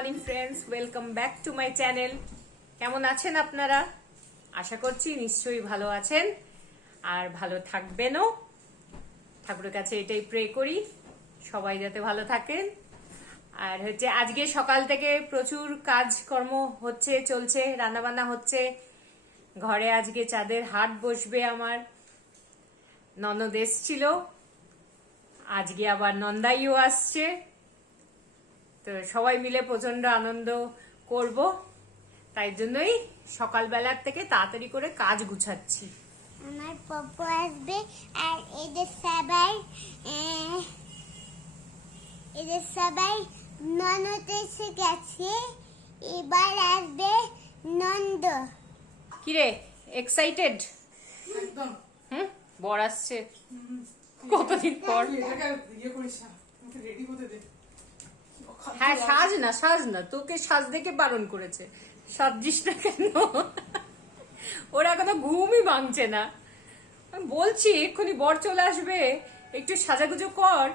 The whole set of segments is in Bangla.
Morning friends, welcome back to my channel. কেমন আছেন আপনারা? আশা করছি নিশ্চয়ই ভালো আছেন আর ভালো থাকবেনও। ঠাকুরের কাছে এটাই প্রে করি সবাই যাতে ভালো থাকেন। আর হচ্ছে আজকে সকাল থেকে প্রচুর কাজকর্ম হচ্ছে, চলছে, রান্নাবান্না হচ্ছে। ঘরে আজকে চাঁদের হাট বসবে। আমার ননদ এসছিল, আজকে আবার নন্দাইও আসছে, তো সবাই মিলে প্রচন্ড আনন্দ করব। তাই জন্যই সকালবেলার থেকে তাড়াতাড়ি করে কাজ গুছাচ্ছি। আমার পপু আসবে আর এদের সবাই ননদ এসে গেছে, এবার আসবে নন্দ। কিরে, এক্সাইটেড? একদম। বর আসছে কতদিন পর। রেডি হতে দে। হ্যাঁ, সাজ না, তোকে সাজ দেখে বারণ করেছে। সাজিস না কেন? ওরা এখনো ঘুমই ভাঙছে না। আমি বলছি এক্ষুনি বর চলে আসবে, একটু সাজাগুজো কর।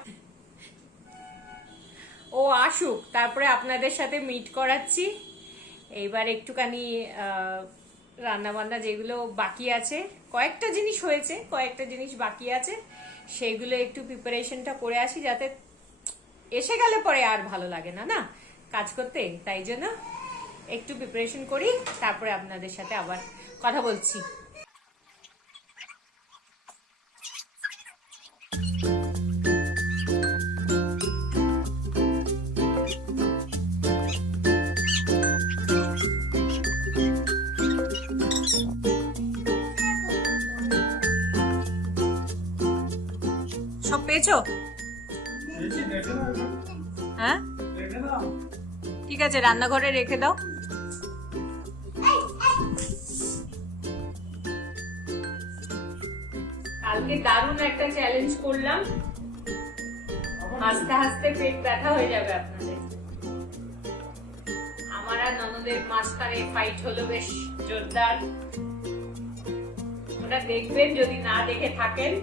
ও আসুক, তারপরে আপনাদের সাথে মিট করাচ্ছি। এইবার একটুখানি রান্না বান্না যেগুলো বাকি আছে, কয়েকটা জিনিস হয়েছে, কয়েকটা জিনিস বাকি আছে, সেইগুলো একটু প্রিপারেশনটা করে আসি, যাতে এসে গেলে পরে আর ভালো লাগে না না কাজ করতে। তাই জন্য একটু প্রিপারেশন করি, তারপরে আপনাদের সাথে আবার কথা বলছি। সব পেয়েছো? হ্যাঁ, ঠিক আছে, রান্নাঘরে রেখে দাও। কালকে দারুণ একটা চ্যালেঞ্জ করলাম, হাসতে হাসতে পেট ব্যথা হয়ে যাবে আপনাদের। আমার আর ননদের মাঝখানে ফাইট হলো বেশ জোরদার। ওটা দেখবেন, যদি না দেখে থাকেন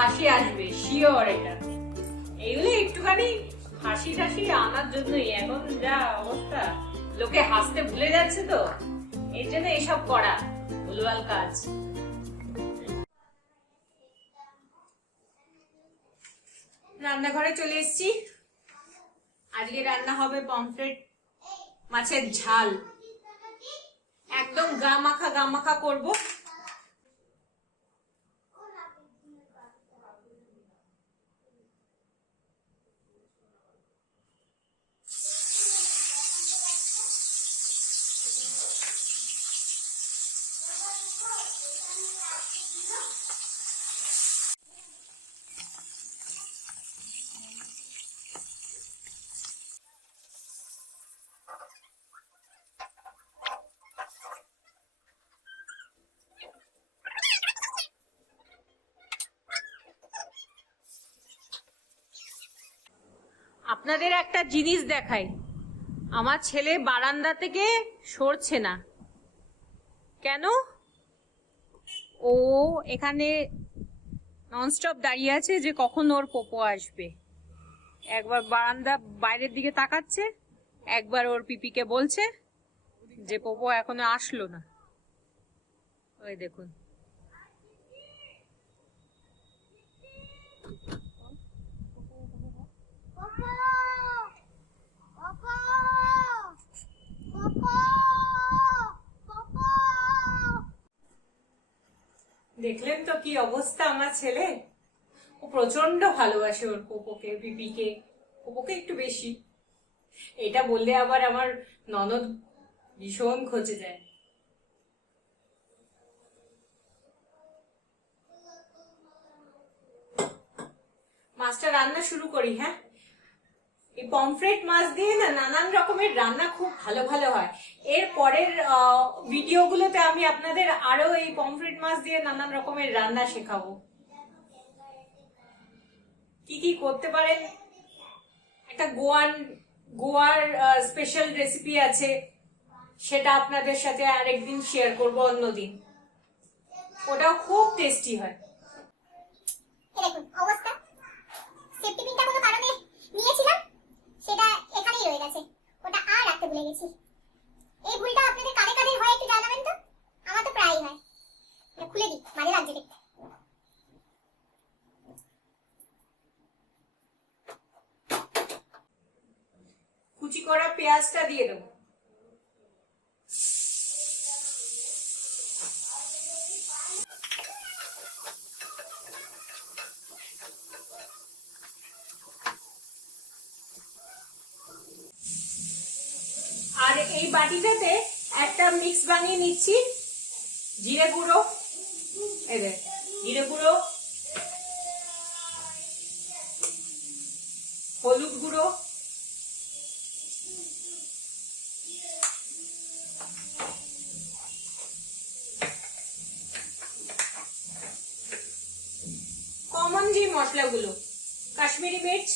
হাসি আসবে শিওর। এটা এইগুলো একটুখানি হাসি টাসি আনার জন্যই এখন যা অবস্থা, লোকে হাসতে ভুলে যাচ্ছে, তো এর জন্য এসব করা ভুলভাল কাজ। রান্নাঘরে চলে এসেছি। আজকে রান্না হবে পমফ্রেট মাছের ঝাল, একদম গা মাখা করবো। আপনাদের একটা জিনিস দেখাই, আমার ছেলে বারান্দা থেকে সরছে না কেন? ও এখানে ননস্টপ দাঁড়িয়ে আছে যে কখন ওর পোপো আসবে। একবার বারান্দা বাইরের দিকে তাকাচ্ছে, একবার ওর পিপিকে বলছে যে পোপো এখনো আসলো না। ওই দেখুন, দেখলেন তো কি অবস্থা আমার ছেলে। ও প্রচন্ড ভালোবাসে ওর পোপোকে, পিপিকে, পোপোকে একটু বেশি। এটা বললে আবার আমার ননদ ভীষণ খচে যায়। মাছটা রান্না শুরু করি। হ্যাঁ, এই পমফ্রেট মাছ দিয়ে না নানান রকমের রান্না খুব ভালো ভালো হয়। এর পরের ভিডিওগুলোতে আমি আপনাদের আরো এই পমফ্রেট মাছ দিয়ে নানান রকমের রান্না শেখাবো, কি কি করতে পারেন। একটা গোয়ার স্পেশাল রেসিপি আছে, সেটা আপনাদের সাথে আরেকদিন শেয়ার করবো, অন্যদিন। ওটাও খুব টেস্টি হয়। দেখুন অবস্থা, সেফটি পিনটা কোনো কারণে নিয়েছিলাম, সেটা খুলে দিই, মাঝে লাগছে দেখতে। কুচি করা পেঁয়াজটা দিয়ে দেবো। আর এই বাটিটাতে একটা মিক্স বানিয়ে নিচ্ছি। জিরে গুঁড়ো, এই দেখ, জিরে গুঁড়ো, হলুদ গুঁড়ো, কমন যে মশলাগুলো, কাশ্মীরি মির্চ,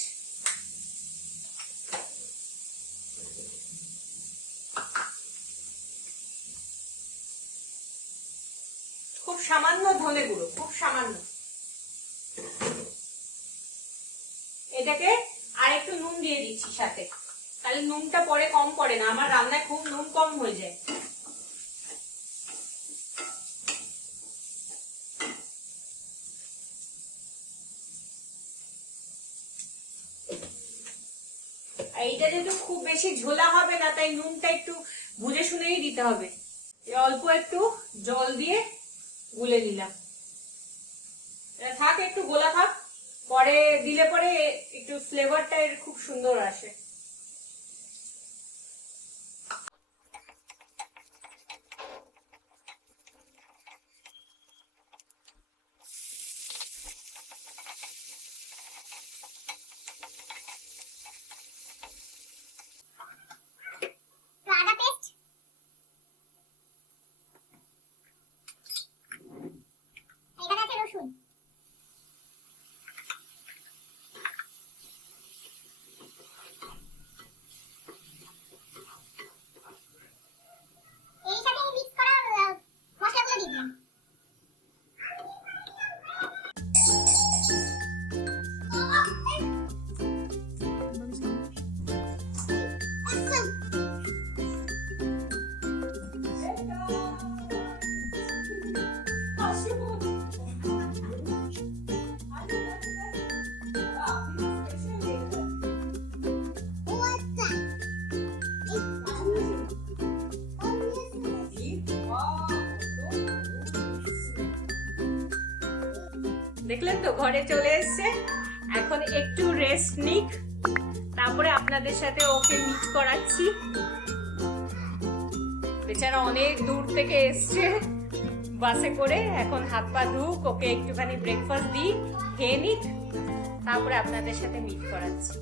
খুব সামান্য ধনে গুঁড়ো, খুব সামান্য। এটাকে আর একটু নুন দিয়ে দিচ্ছি সাথে, তাহলে নুনটা পরে কম পড়ে না, আমার রান্নায় খুব নুন কম হয়ে যায়। এইটা যেহেতু খুব বেশি ঝোলা হবে না, তাই নুনটা একটু বুঝে শুনেই দিতে হবে। অল্প একটু জল দিয়ে গুলে নিলাম, এটা থাক, একটু গোলা থাক, পরে দিলে পরে একটু ফ্লেভারটা এর খুব সুন্দর আসে। আদা পেস্ট, এখানে আছে রসুন, এই সাথে মিক্স করা মশলাগুলো দিয়ে দিলাম। দেখলেন তো, ঘরে চলে এসছে, এখন একটু রেস্ট নিক, তারপরে আপনাদের সাথে ওকে মিক্স করাচ্ছি। বেচারা অনেক দূর থেকে এসছে বাসে করে, এখন হাত পা ধুক, ওকে একটুখানি ব্রেকফাস্ট দিই, খেয়ে নিক, তারপরে আপনাদের সাথে মিট করাচ্ছি।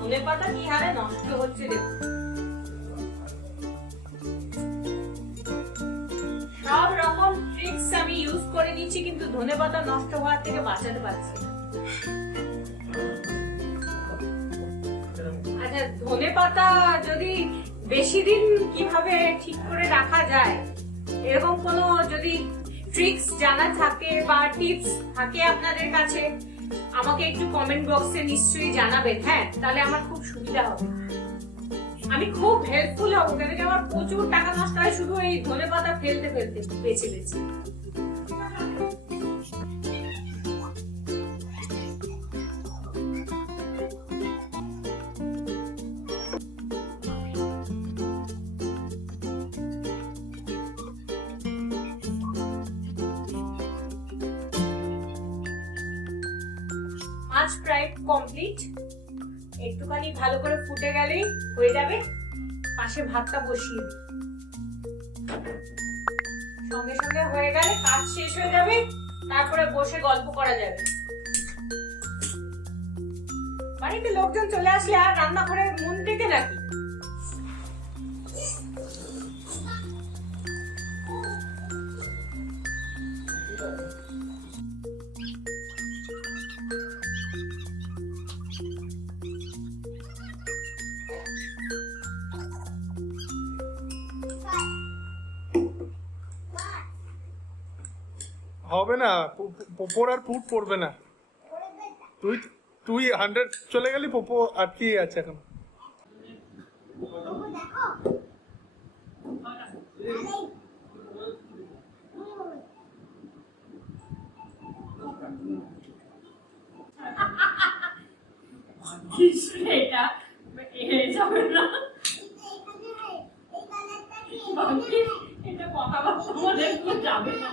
ধনেপাতা কি হারে নষ্ট হচ্ছে দেখুন। সব রকম ট্রিক্স আমি ইউজ করে নিচ্ছি, কিন্তু ধনেপাতা নষ্ট হওয়ার থেকে বাঁচাতে পারছি না। আচ্ছা, ধনেপাতা যদি বেশি দিন কিভাবে ঠিক করে রাখা যায়, এরকম কোনো যদি ট্রিক্স জানা থাকে বা টিপস থাকে আপনাদের কাছে, আমাকে একটু কমেন্ট বক্সে নিশ্চয়ই জানাবেন। হ্যাঁ, তাহলে আমার খুব সুবিধা হবে, আমি খুব হেল্পফুল হব, কেন কি আমার প্রচুর টাকা নষ্ট হয় শুধু এই ধনেপাতা ফেলতে ফেলতে, বেছে বেছে। আজ প্রায় কমপ্লিট। একটুখানি ভালো করে ফুটে গেলেই হয়ে যাবে। পাশে ভাতটা বসিয়ে দিই, সঙ্গে সঙ্গে হয়ে গেলে কাজ শেষ হয়ে যাবে, তারপরে বসে গল্প করা যাবে। বাড়িতে লোকজন চলে আসলে আর রান্না করে মন টেকে নাকি? হবে না, পোপোর আর ফুট পড়বে না। তুই তুই 100 চলে গেলি, পোপো আটকে আছে এখন। এটা যাবে না, এটা কথা বলতে যাবে না।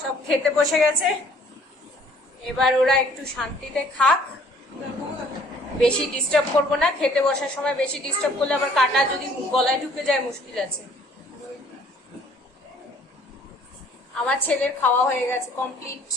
সব খেতে বসে গেছে, এবার ওরা একটু শান্তিতে খাক। বেশি ডিস্টার্ব করবো না, খেতে বসার সময় বেশি ডিস্টার্ব করলে আবার কাটা যদি গলায় ঢুকে যায় মুশকিল আছে। আমার ছেলের খাওয়া হয়ে গেছে কমপ্লিট।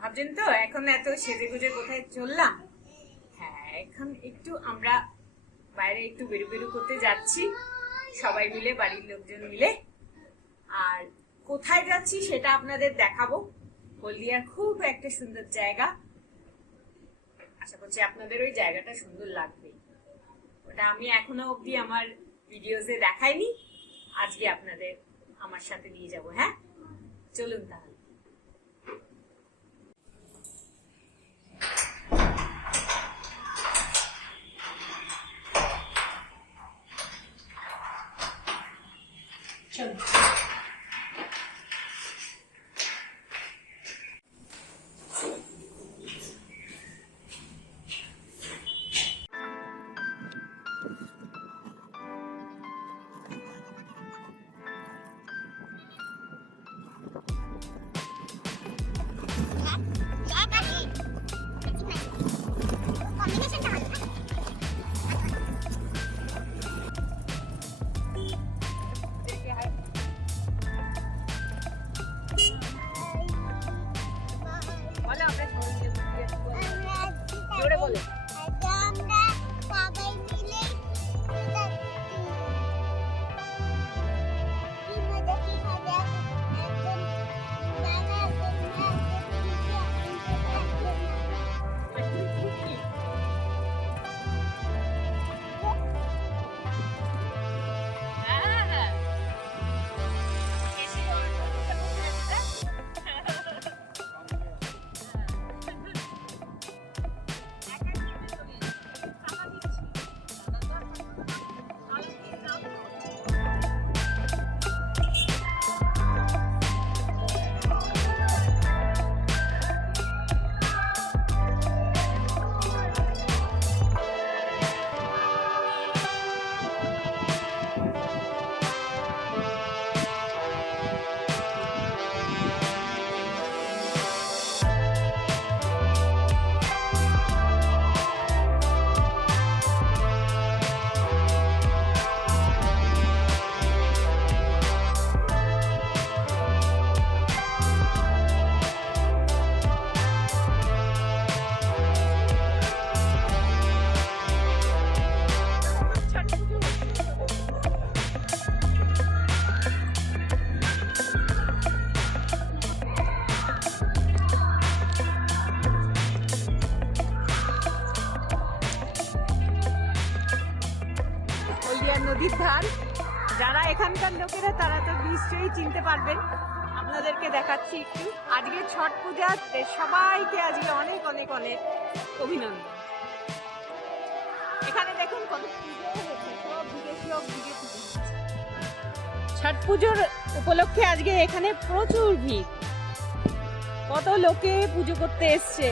ভাবছেন তো এখন এত সেজে গুজে কোথায় চললাম? হ্যাঁ, এখন একটু আমরা বাইরে একটু বেরু বেরু করতে যাচ্ছি সবাই মিলে, বাড়ির লোকজন মিলে। আর কোথায় যাচ্ছি সেটা আপনাদের দেখাবো। হলদিয়ার খুব একটা সুন্দর জায়গা, আশা করছি আপনাদের ওই জায়গাটা সুন্দর লাগবে। ওটা আমি এখনো অবধি আমার ভিডিওতে দেখাইনি, আজকে আপনাদের আমার সাথে নিয়ে যাব। হ্যাঁ, চলুন তাহলে। নদীর ধার, যারা এখানকার লোকেরা তারা তো নিশ্চয়ই চিনতে পারবেন। আপনাদের আপনাদেরকে দেখাচ্ছি একটু। আজকে ছট পূজাতে সবাইকে আজকে অনেক অনেক অনেক অভিনন্দন। এখানে দেখুন কত পুজো হয়েছে, সব দিকে পুজো হচ্ছে। ছট পুজোর উপলক্ষে আজকে এখানে প্রচুর ভিড়, কত লোকে পুজো করতে এসছে।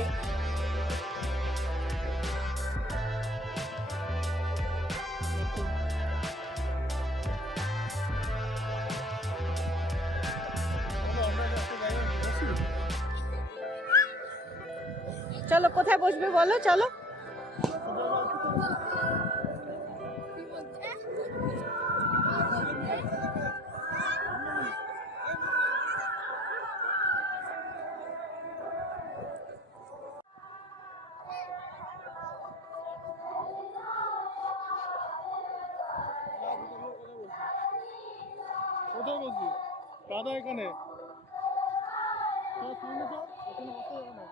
চলো কোথায় বসবে বলো, চলো। কোথায় বসবি? দাদা এখানে সামনে চল, এখানে বসতে যাবে না।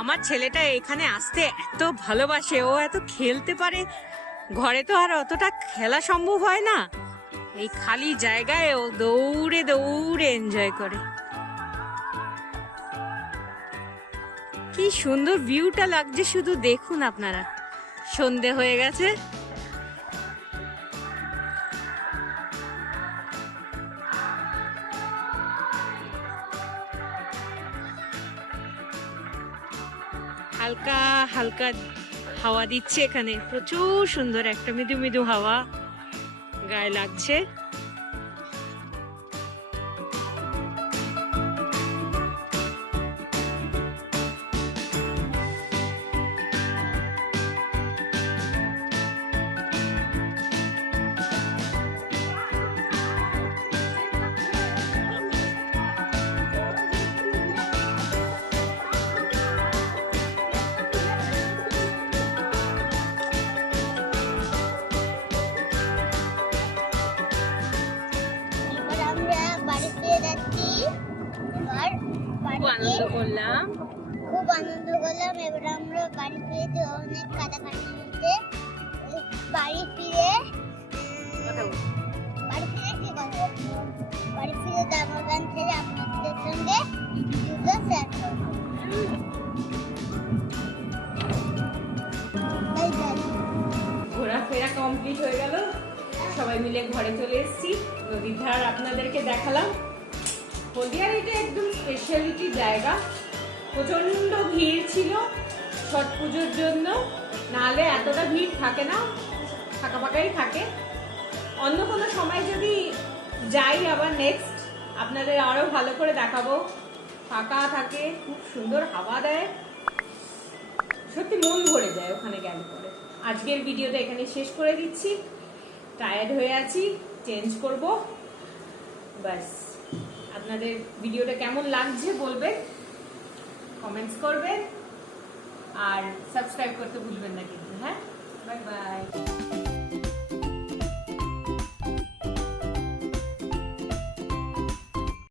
আমার ছেলেটা এখানে আসতে এত ভালোবাসে, ও এত খেলতে পারে। ঘরে তো আর অতটা খেলা সম্ভব হয় না, এই খালি জায়গায় ও দৌড়ে দৌড়ে এনজয় করে। কি সুন্দর ভিউটা লাগছে, শুধু দেখুন আপনারা। সন্ধে হয়ে গেছে, হালকা হালকা হাওয়া দিচ্ছে এখানে, প্রচুর সুন্দর একটা মৃদু মৃদু হাওয়া গায়ে লাগছে। এবার আমরা বাড়ি ফিরে যাচ্ছি। এবার খুব আনন্দ করলাম। খুব আনন্দ করলাম। এবার আমরা বাড়ি ফিরেছি অনেক কাটাকাটির মধ্যে। বাড়ি ফিরে কি করবো? বাড়ি ফিরে জামা প্যান্ট ছেড়ে আপনাদের সঙ্গে ভিডিওটা শেয়ার করবো। Bye bye. ঘোরাফেরা কমপ্লিট হয়ে গেল, সবাই মিলে ঘরে চলে এসেছি। নদীর ধার আপনাদেরকে দেখালাম। হলদিয়ার এটা একদম স্পেশালিটি জায়গা। প্রচন্ড ভিড় ছিল ছট পুজোর জন্য, নাহলে এতটা ভিড় থাকে না, ফাঁকা ফাঁকাই থাকে। অন্য কোনো সময় যদি যাই আবার নেক্সট, আপনাদের আরো ভালো করে দেখাবো। ফাঁকা থাকে, খুব সুন্দর হাওয়া দেয়, সত্যি মন ভরে যায় ওখানে গেলে পরে। আজকের ভিডিওটা এখানে শেষ করে দিচ্ছি। টায়ার্ড হয়ে আছি, চেঞ্জ করব। ব্যাস, আপনাদের ভিডিওটা কেমন লাগছে বলবেন, কমেন্টস করবেন, আর সাবস্ক্রাইব করতে ভুলবেন না কিন্তু। হ্যাঁ, বাই বাই।